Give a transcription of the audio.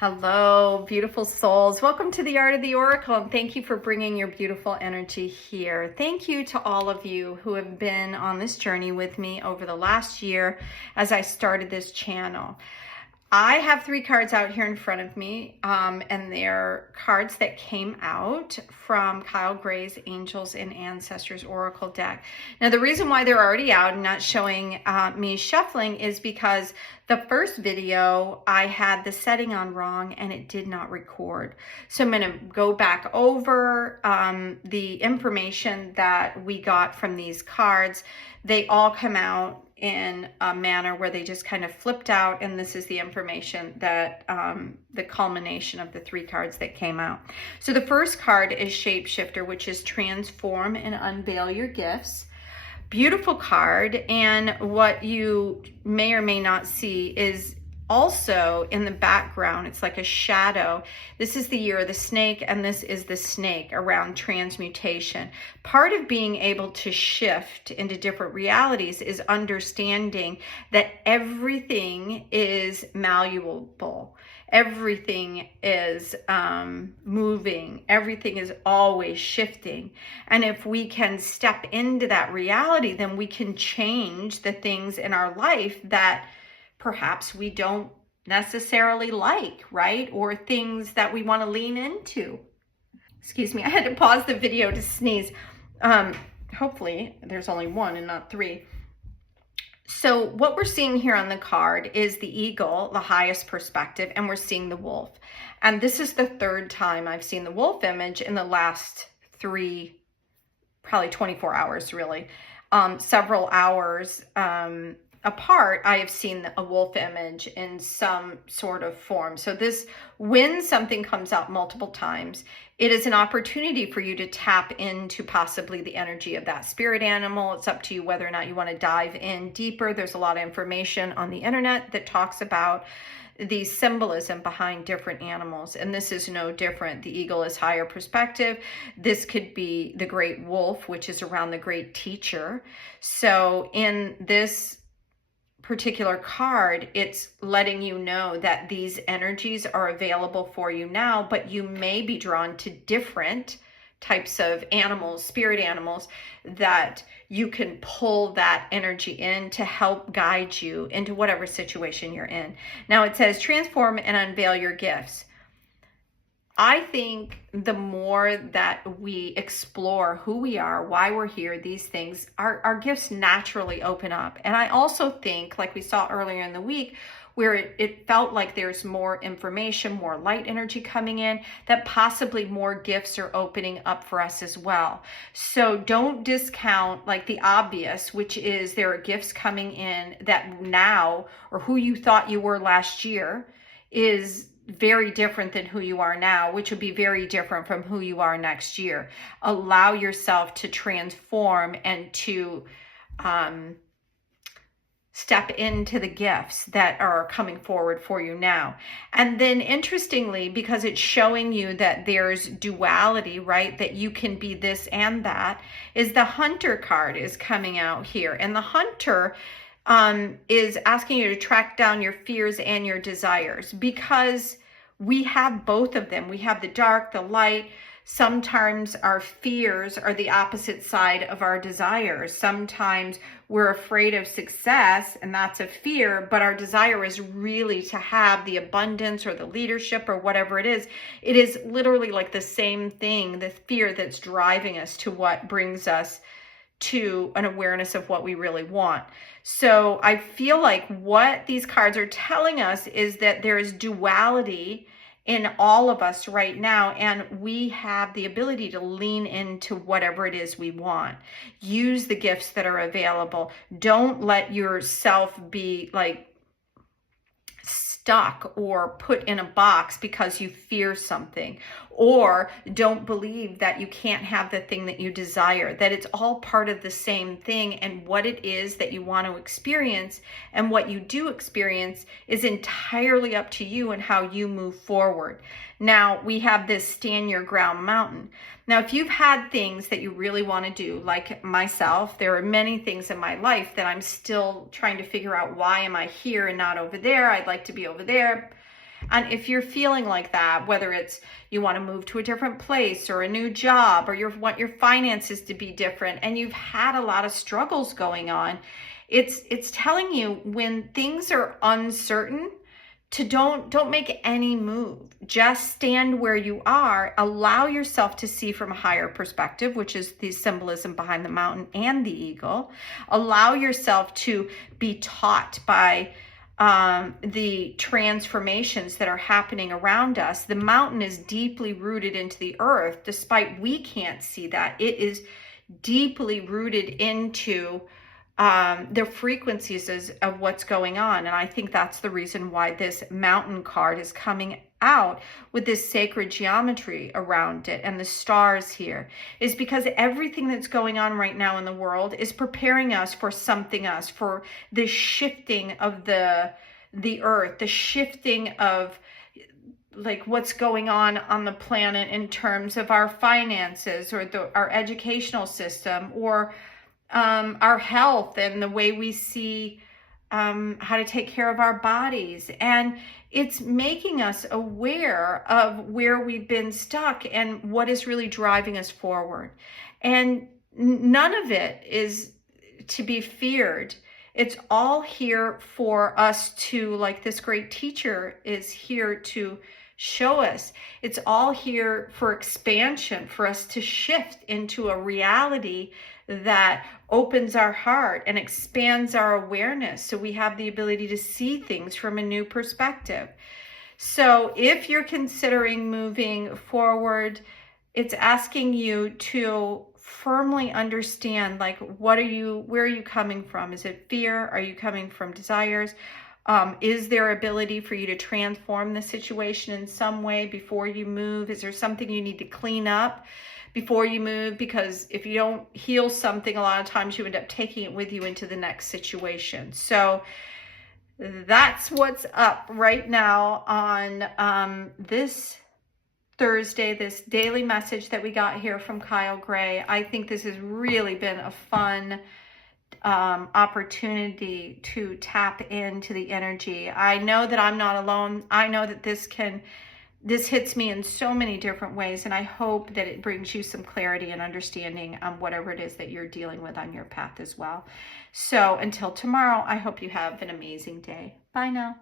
Hello, beautiful souls. Welcome to the Art of the Oracle, and thank you for bringing your beautiful energy here. Thank you to all of you who have been on this journey with me over the last year as I started this channel. I have 3 cards out here in front of me, and they're cards that came out from Kyle Gray's Angels and Ancestors Oracle deck. Now, the reason why they're already out and not showing me shuffling is because the first video, I had the setting on wrong and it did not record. So I'm going to go back over the information that we got from these cards. They all come out in a manner where they just kind of flipped out, and this is the information that the culmination of the 3 cards that came out. So the first card is Shapeshifter, which is transform and unveil your gifts. Beautiful card, and what you may or may not see is also in the background, it's like a shadow. This is the year of the snake, and this is the snake around transmutation. Part of being able to shift into different realities is understanding that everything is malleable. Everything is moving. Everything is always shifting. And if we can step into that reality, then we can change the things in our life that perhaps we don't necessarily like, right? Or things that we want to lean into. Excuse me, I had to pause the video to sneeze. Hopefully there's only 1 and not 3. So what we're seeing here on the card is the eagle, the highest perspective, and we're seeing the wolf. And this is the 3rd time I've seen the wolf image in the last 3, probably 24 hours really. Several hours apart, I have seen a wolf image in some sort of form. So this, when something comes out multiple times, it is an opportunity for you to tap into possibly the energy of that spirit animal. It's up to you whether or not you want to dive in deeper. There's a lot of information on the internet that talks about the symbolism behind different animals, and this is no different. The eagle is higher perspective. This could be the great wolf, which is around the great teacher. So in this particular card, it's letting you know that these energies are available for you now, but you may be drawn to different types of animals, spirit animals, that you can pull that energy in to help guide you into whatever situation you're in. Now it says transform and unveil your gifts. I think the more that we explore who we are, why we're here, these things, our gifts naturally open up. And I also think, like we saw earlier in the week, where it felt like there's more information, more light energy coming in, that possibly more gifts are opening up for us as well. So don't discount like the obvious, which is there are gifts coming in that now, or who you thought you were last year is very different than who you are now, which would be very different from who you are next year. Allow yourself to transform and to step into the gifts that are coming forward for you now. And then interestingly, because it's showing you that there's duality, right? That you can be this and that, is the Hunter card is coming out here. And the Hunter is asking you to track down your fears and your desires, because we have both of them. We have the dark, the light. Sometimes our fears are the opposite side of our desires. Sometimes we're afraid of success, and that's a fear, but our desire is really to have the abundance or the leadership or whatever it is. It is literally like the same thing, the fear that's driving us to what brings us to an awareness of what we really want. So I feel like what these cards are telling us is that there is duality in all of us right now, and we have the ability to lean into whatever it is we want. Use the gifts that are available. Don't let yourself be like stuck or put in a box because you fear something, or don't believe that you can't have the thing that you desire, that it's all part of the same thing, and what it is that you want to experience and what you do experience is entirely up to you and how you move forward. Now we have this stand your ground mountain. Now, if you've had things that you really want to do, like myself, there are many things in my life that I'm still trying to figure out, why am I here and not over there? I'd like to be over there. And if you're feeling like that, whether it's you want to move to a different place or a new job, or you want your finances to be different, and you've had a lot of struggles going on, it's telling you when things are uncertain to don't make any move. Just stand where you are. Allow yourself to see from a higher perspective, which is the symbolism behind the mountain and the eagle. Allow yourself to be taught by the transformations that are happening around us. The mountain is deeply rooted into the earth, despite we can't see that. It is deeply rooted into the frequencies of what's going on. And I think that's the reason why this mountain card is coming out with this sacred geometry around it and the stars here, is because everything that's going on right now in the world is preparing us for something else, for the shifting of the earth, the shifting of like what's going on the planet in terms of our finances, or our educational system, or our health and the way we see how to take care of our bodies. And it's making us aware of where we've been stuck and what is really driving us forward. And none of it is to be feared. It's all here for us to, like this great teacher is here to show us. It's all here for expansion, for us to shift into a reality that opens our heart and expands our awareness, so we have the ability to see things from a new perspective. So if you're considering moving forward, it's asking you to firmly understand, like, where are you coming from? Is it fear? Are you coming from desires? Is there ability for you to transform the situation in some way before you move? Is there something you need to clean up before you move? Because if you don't heal something, a lot of times you end up taking it with you into the next situation. So that's what's up right now on this Thursday, this daily message that we got here from Kyle Gray. I think this has really been a fun opportunity to tap into the energy. I know that I'm not alone. I know that this hits me in so many different ways, and I hope that it brings you some clarity and understanding on whatever it is that you're dealing with on your path as well. So until tomorrow, I hope you have an amazing day. Bye now.